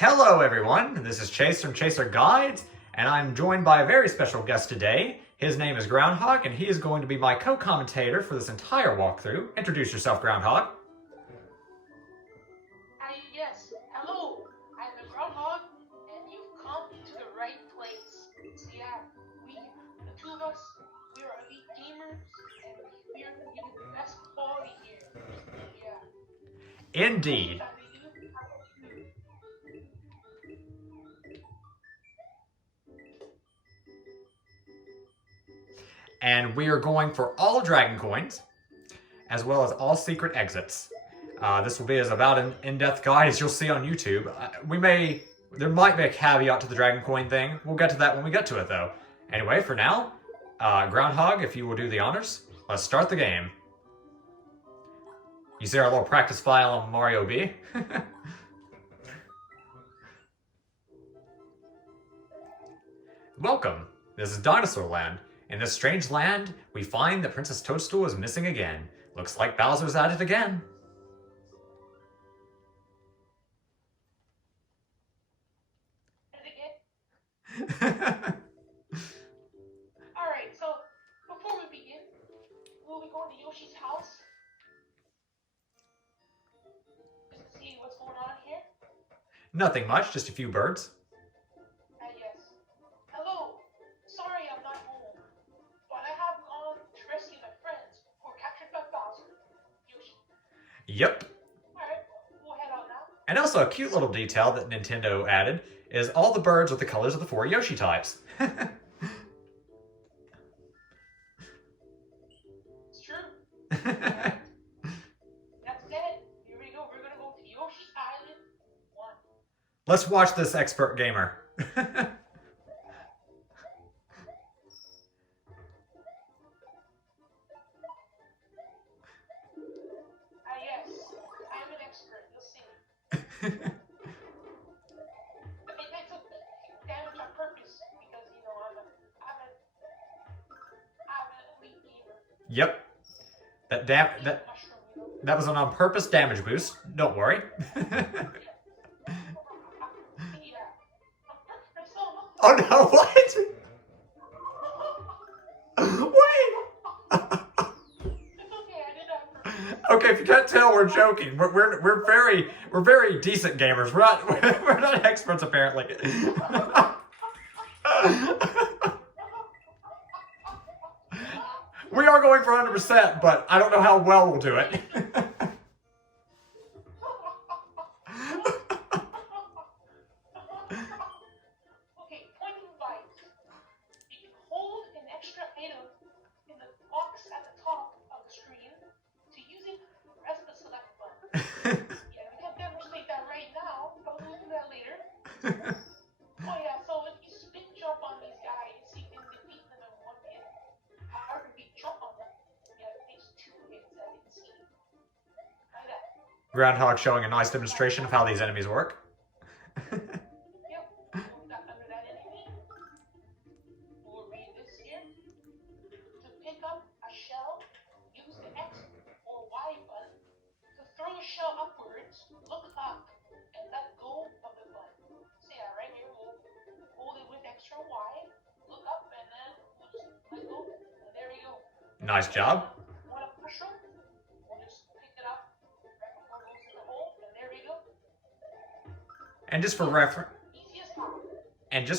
Hello everyone, this is Chase from Chaser Guides, and I'm joined by a very special guest today. His name is Groundhog, and he is going to be my co-commentator for this entire walkthrough. Introduce yourself, Groundhog. Yes. Hello. I'm the Groundhog, and you've come to the right place. So yeah, the two of us, we are elite gamers, and we are going to give you the best quality here. Yeah. Indeed. And we are going for all dragon coins, as well as all secret exits. This will be as about an in-depth guide as you'll see on YouTube. There might be a caveat to the dragon coin thing. We'll get to that when we get to it, though. Anyway, for now, Groundhog, if you will do the honors, let's start the game. You see our little practice file on Mario B? Welcome. This is Dinosaur Land. In this strange land, we find that Princess Toadstool is missing again. Looks like Bowser's at it again. Alright, so before we begin, we'll be going to Yoshi's house. Just to see what's going on here. Nothing much, just a few birds. Yes. Hello. Sorry I'm not home, but I have gone to rescue my friends who were captured by Bowser. Yoshi. Yep. Alright, we'll head out now. And also a cute little detail that Nintendo added is all the birds with the colors of the 4 Yoshi types. It's true. Alright. That's it. Here we go. We're gonna go to Yoshi's Island 1. Let's watch this expert gamer. Yes. I'm an expert. You'll see. I took damage on purpose because, you know, I'm an elite gamer. Yep. That was an on-purpose damage boost. Don't worry. Oh no, what? Wait! Okay, if you can't tell, we're joking. We're very decent gamers. We're not experts apparently. We are going for 100%, but I don't know how well we'll do it. Okay, point of advice. You can hold an extra item in the box at the top of the screen to using press the select button. Yeah, we can't demonstrate that right now, but we'll do that later. Oh yeah, so if you spin jump on these guys, you can defeat them in one hit. However, if you jump on them, yeah, it takes 2 hits, as you can see. Like that. Groundhog showing a nice demonstration of how these enemies work. Yep. Under that enemy, we'll read this here. To pick up a shell, use the X or Y button. To throw a shell upwards, look up and let go of the button. So yeah, right here, we'll hold it with X or Y, look up, and then we'll just let go. And there we go. Nice job. Want a mushroom? We'll just pick it up right before it goes in the hole, and there we go. And just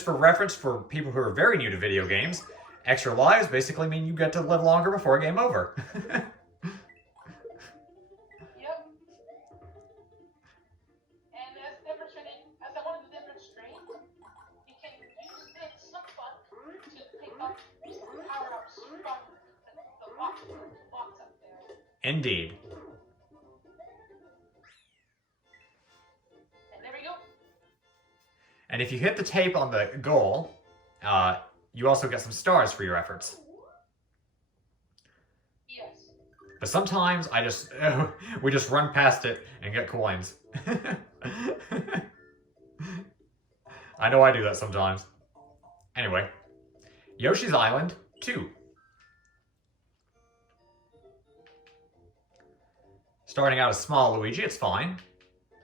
for reference for people who are very new to video games, extra lives basically mean you get to live longer before game over. Yep. And as I wanted to demonstrate, you can use this button to pick up power-ups from the box up there. Indeed. And there we go. And if you hit the tape on the goal, you also get some stars for your efforts. Yes. But sometimes we just run past it and get coins. I know I do that sometimes. Anyway, Yoshi's Island 2. Starting out as small Luigi, it's fine.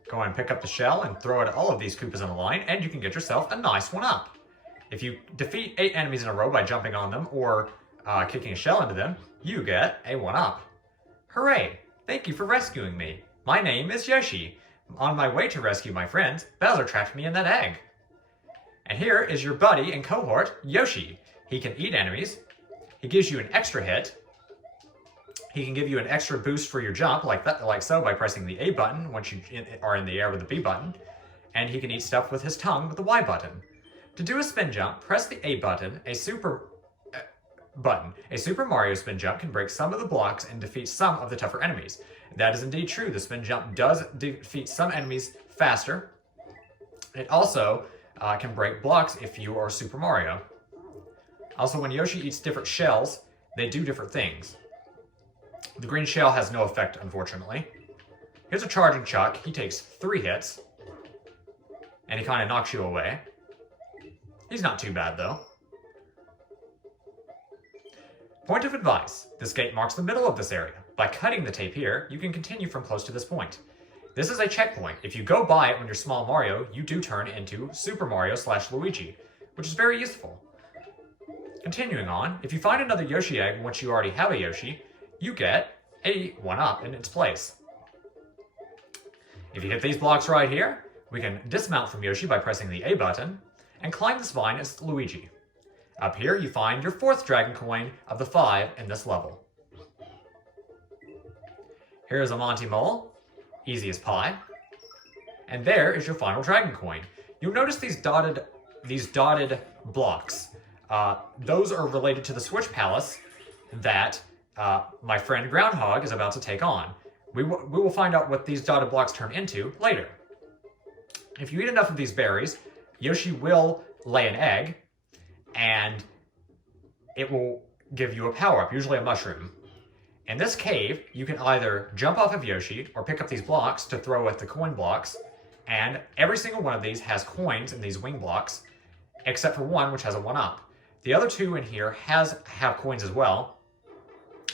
Go and pick up the shell and throw it at all of these Koopas in a line, and you can get yourself a nice 1-up. If you defeat 8 enemies in a row by jumping on them or kicking a shell into them, you get a 1-up. Hooray! Thank you for rescuing me. My name is Yoshi. On my way to rescue my friends, Bowser trapped me in that egg. And here is your buddy and cohort, Yoshi. He can eat enemies. He gives you an extra hit. He can give you an extra boost for your jump, like so, by pressing the A button once you are in the air with the B button. And he can eat stuff with his tongue with the Y button. To do a spin jump, press the A button, a Super Mario spin jump can break some of the blocks and defeat some of the tougher enemies. That is indeed true. The spin jump does defeat some enemies faster. It also can break blocks if you are Super Mario. Also, when Yoshi eats different shells, they do different things. The green shell has no effect, unfortunately. Here's a charging Chuck. He takes 3 hits, and he kind of knocks you away. He's not too bad, though. Point of advice. This gate marks the middle of this area. By cutting the tape here, you can continue from close to this point. This is a checkpoint. If you go by it when you're Small Mario, you do turn into Super Mario/Luigi, which is very useful. Continuing on, if you find another Yoshi egg once you already have a Yoshi, you get a 1-up in its place. If you hit these blocks right here, we can dismount from Yoshi by pressing the A button, and climb this vine as Luigi. Up here, you find your 4th dragon coin of the 5 in this level. Here's a Monty Mole, easy as pie. And there is your final dragon coin. You'll notice these dotted blocks. Those are related to the Switch Palace that my friend Groundhog is about to take on. We will find out what these dotted blocks turn into later. If you eat enough of these berries, Yoshi will lay an egg, and it will give you a power-up, usually a mushroom. In this cave, you can either jump off of Yoshi or pick up these blocks to throw at the coin blocks, and every single one of these has coins in these wing blocks, except for one which has a 1-up. The other 2 in here have coins as well,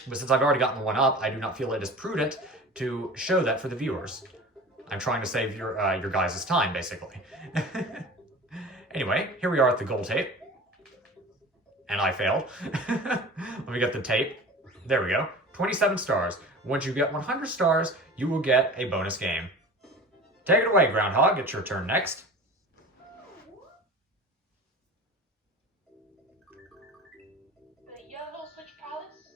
but since I've already gotten the 1-up, I do not feel it is prudent to show that for the viewers. I'm trying to save your guys' time, basically. Anyway, here we are at the goal tape. And I failed. Let me get the tape. There we go. 27 stars. Once you get 100 stars, you will get a bonus game. Take it away, Groundhog. It's your turn next. The yellow switch palace.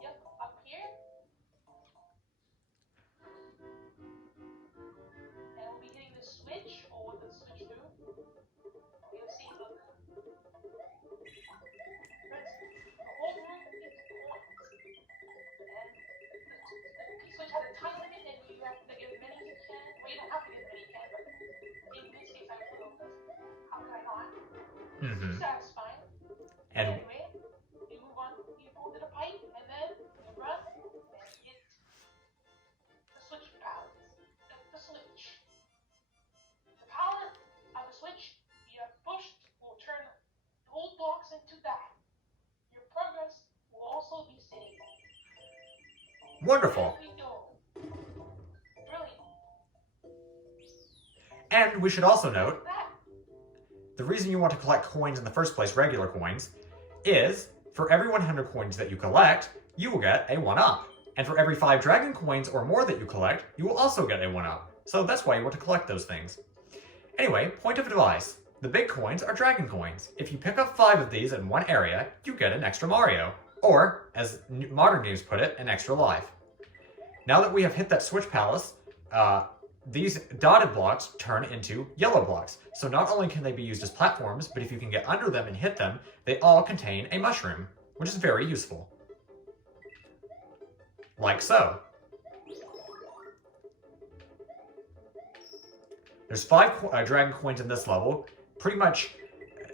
Yep, up here. And we'll be hitting the switch, or the switch through. You'll see, look. Friends, the whole room is coins. And the switch has a time limit, and you have to get as many as you can. Well, you don't have to get as many as you can, but in this case, I will, because how could I not? Satisfying. And Anyway, you move on, you pull to the pipe, and then you run and hit the switch palace. The switch. The power of the switch you have pushed will turn gold blocks into that. Your progress will also be saved. wonderful. There we go. Brilliant. And we should also note, That. the reason you want to collect coins in the first place, regular coins, is for every 100 coins that you collect, you will get a 1-up. And for every 5 dragon coins or more that you collect, you will also get a 1-up. So that's why you want to collect those things. Anyway, point of advice. The big coins are dragon coins. If you pick up 5 of these in one area, you get an extra Mario. Or, as modern games put it, an extra life. Now that we have hit that Switch Palace, these dotted blocks turn into yellow blocks. So not only can they be used as platforms, but if you can get under them and hit them, they all contain a mushroom, which is very useful. Like so. There's 5 dragon coins in this level. Pretty much,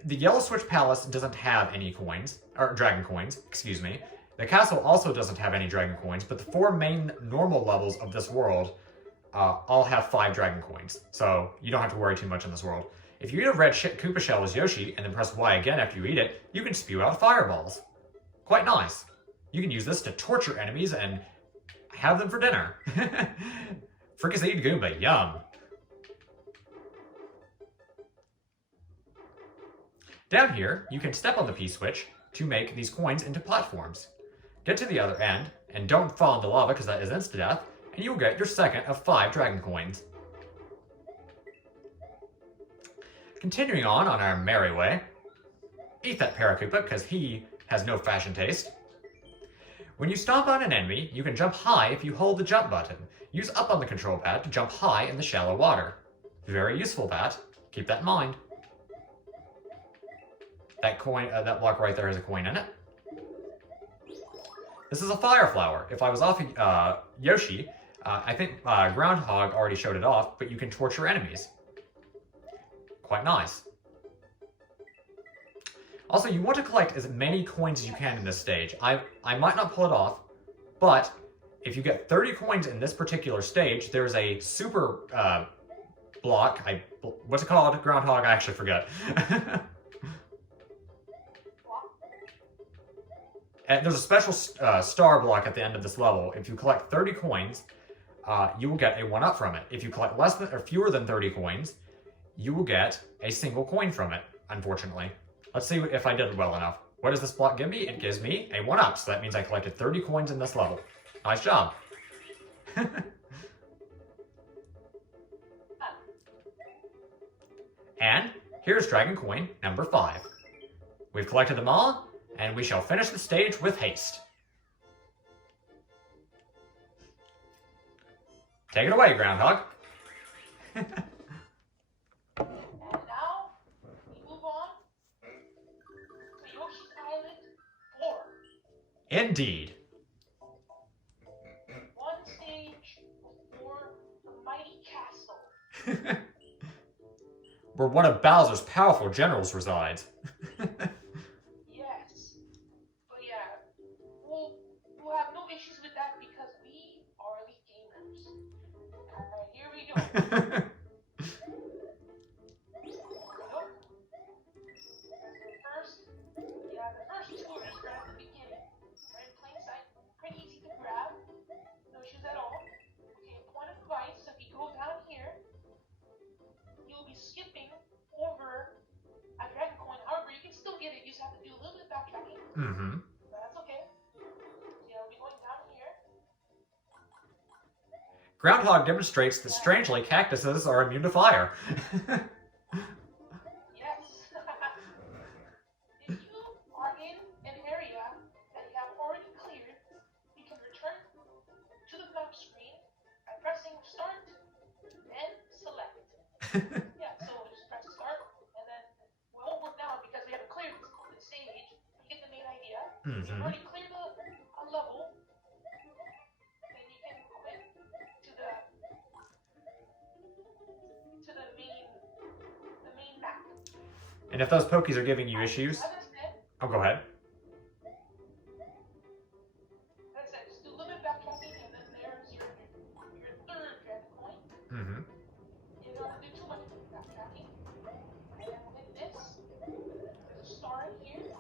the yellow Switch Palace doesn't have any coins, or dragon coins, excuse me. The castle also doesn't have any dragon coins, but the 4 main normal levels of this world all have 5 dragon coins, so you don't have to worry too much in this world. If you eat a red Koopa shell as Yoshi, and then press Y again after you eat it, you can spew out fireballs. Quite nice. You can use this to torture enemies and have them for dinner. Fricassee Goomba, yum. Down here, you can step on the P-switch to make these coins into platforms. Get to the other end, and don't fall into lava because that is insta-death, and you'll get your second of 5 dragon coins. Continuing on our merry way, eat that Paracupa because he has no fashion taste. When you stomp on an enemy, you can jump high if you hold the jump button. Use up on the control pad to jump high in the shallow water. Very useful, Pat. Keep that in mind. That coin, that block right there has a coin in it. This is a fire flower. If I was off Yoshi, I think Groundhog already showed it off, but you can torch your enemies. Quite nice. Also, you want to collect as many coins as you can in this stage. I might not pull it off, but if you get 30 coins in this particular stage, there's a super block. What's it called? Groundhog? I actually forget. And there's a special star block at the end of this level. If you collect 30 coins, you will get a 1-up from it. If you collect less than or fewer than 30 coins, you will get a single coin from it, unfortunately. Let's see if I did well enough. What does this block give me? It gives me a 1-up, so that means I collected 30 coins in this level. Nice job. And here's Dragon Coin number 5. We've collected them all, and we shall finish the stage with haste. Take it away, Groundhog. And now, we move on to Yoshi's Island 4. Indeed. One stage before the mighty castle. Where one of Bowser's powerful generals resides. Yes. But yeah, we'll have no issues with that because we are elite gamers. Alright, here we go. The first tourist right at the beginning. Right in plain sight. Pretty easy to grab. No issues at all. Okay, point of advice, if you go down here, you'll be skipping over a dragon coin. However, you can still get it. You just have to do a little bit of backtracking. Mm-hmm. But that's okay. Yeah, we'll be going down here. Groundhog demonstrates that strangely cactuses are immune to fire. Yes. If you are in an area that you have already cleared, you can return to the map screen by pressing start and select. Yeah, so just press start and then we won't work now because we haven't cleared the stage. You get the main idea. You've already cleared a level. Then you can quit to the main map. And if those Pokies are giving you issues... As I said, Oh, go ahead. just do a little bit of backtracking and then there's your third dragon coin. Mm-hmm. You don't have to do too much backtracking. And then with this, there's a star in here. If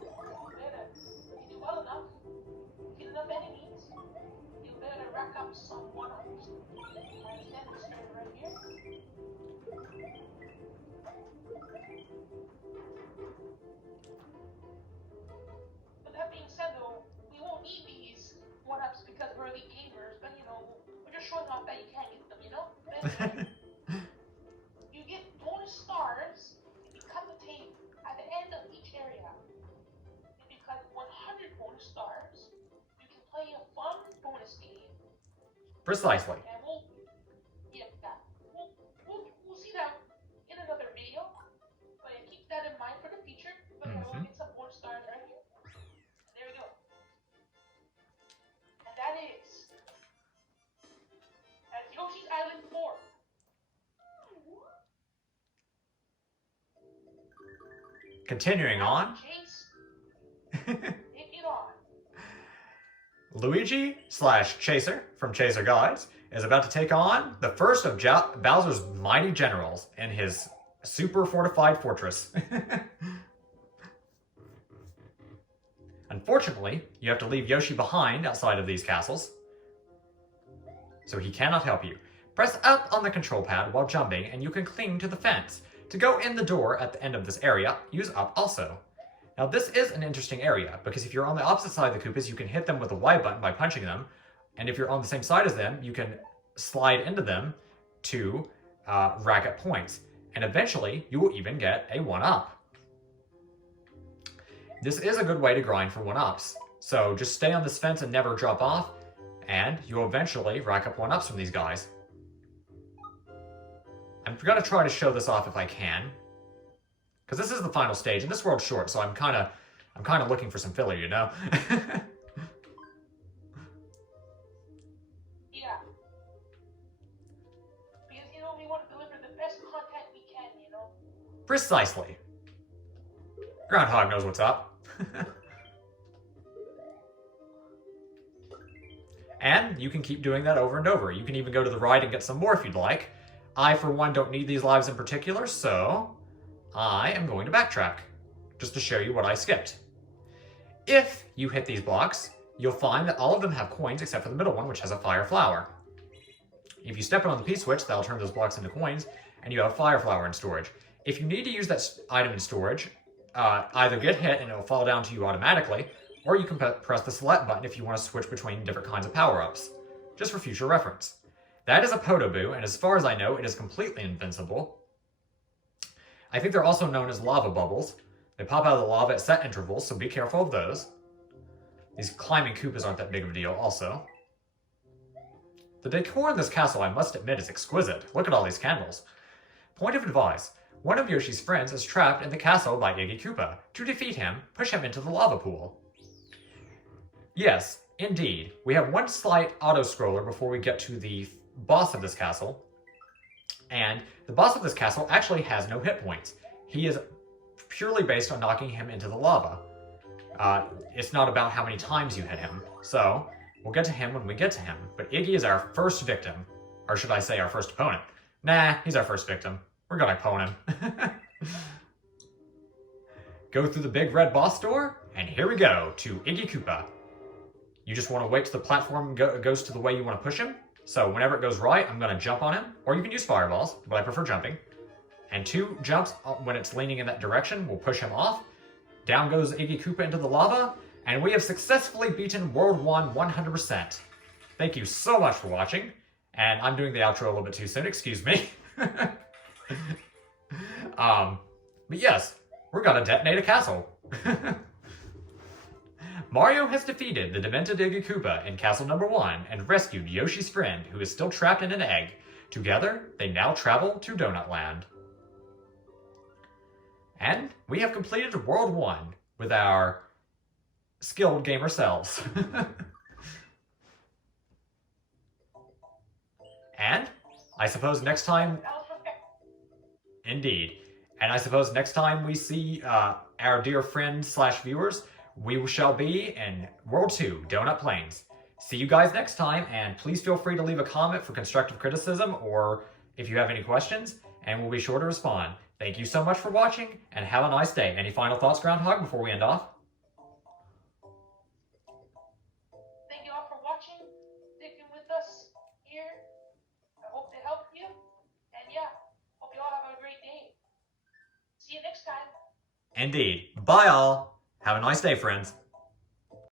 you do well enough, get enough enemies, you'll be able to rack up some 1-ups. I understand this star right here. But that being said though, we won't need these 1-ups because we're elite gamers, but you know, we're just showing off that you can get them, you know? But anyway, you get bonus stars if you cut the tape at the end of each area. If you cut 100 bonus stars, you can play a fun bonus game. Precisely. And we'll see that in another video. But yeah, keep that in mind for the future. But yeah, we'll get some bonus stars right here. There we go. And that's Yoshi's Island 4. Continuing on. Chase, take it on. Luigi/Chaser from Chaser Guides is about to take on the first of Bowser's mighty generals in his super fortified fortress. Unfortunately, you have to leave Yoshi behind outside of these castles, so he cannot help you. Press up on the control pad while jumping and you can cling to the fence. To go in the door at the end of this area, use up also. Now this is an interesting area, because if you're on the opposite side of the Koopas, you can hit them with the Y button by punching them, and if you're on the same side as them, you can slide into them to rack up points, and eventually you will even get a 1-up. This is a good way to grind for 1-ups, so just stay on this fence and never drop off, and you'll eventually rack up 1-ups from these guys. I'm going to try to show this off if I can, because this is the final stage, and this world's short, so I'm kind of looking for some filler, you know? Yeah. Because, you know, we want to deliver the best content we can, you know? Precisely. Groundhog knows what's up. And you can keep doing that over and over. You can even go to the right and get some more if you'd like. I, for one, don't need these lives in particular, so I am going to backtrack, just to show you what I skipped. If you hit these blocks, you'll find that all of them have coins except for the middle one, which has a fire flower. If you step on the P-switch, that'll turn those blocks into coins, and you have a fire flower in storage. If you need to use that item in storage, either get hit and it'll fall down to you automatically, or you can press the select button if you want to switch between different kinds of power-ups, just for future reference. That is a Podoboo, and as far as I know, it is completely invincible. I think they're also known as lava bubbles. They pop out of the lava at set intervals, so be careful of those. These climbing Koopas aren't that big of a deal also. The decor in this castle, I must admit, is exquisite. Look at all these candles. Point of advice. One of Yoshi's friends is trapped in the castle by Iggy Koopa. To defeat him, push him into the lava pool. Yes, indeed. We have one slight auto-scroller before we get to the boss of this castle. And the boss of this castle actually has no hit points. He is purely based on knocking him into the lava. It's not about how many times you hit him. So, we'll get to him when we get to him. But Iggy is our first victim. Or should I say our first opponent? Nah, he's our first victim. We're gonna pwn him. Go through the big red boss door, and here we go, to Iggy Koopa. You just want to wait till the platform goes to the way you want to push him. So whenever it goes right, I'm going to jump on him. Or you can use fireballs, but I prefer jumping. And 2 jumps when it's leaning in that direction will push him off. Down goes Iggy Koopa into the lava. And we have successfully beaten World 1 100%. Thank you so much for watching. And I'm doing the outro a little bit too soon, excuse me. But yes, we're gonna detonate a castle. Mario has defeated the demented Iggy Koopa in Castle Number 1 and rescued Yoshi's friend, who is still trapped in an egg. Together, they now travel to Donut Land. And we have completed World 1 with our skilled gamer selves. And I suppose next time... Indeed. And I suppose next time we see our dear friends / viewers, we shall be in World 2, Donut Plains. See you guys next time, and please feel free to leave a comment for constructive criticism or if you have any questions, and we'll be sure to respond. Thank you so much for watching, and have a nice day. Any final thoughts, Groundhog, before we end off? Thank you all for watching, sticking with us here. I hope it helped you. And yeah, hope you all have a great day. See you next time. Indeed. Bye all. Have a nice day, friends.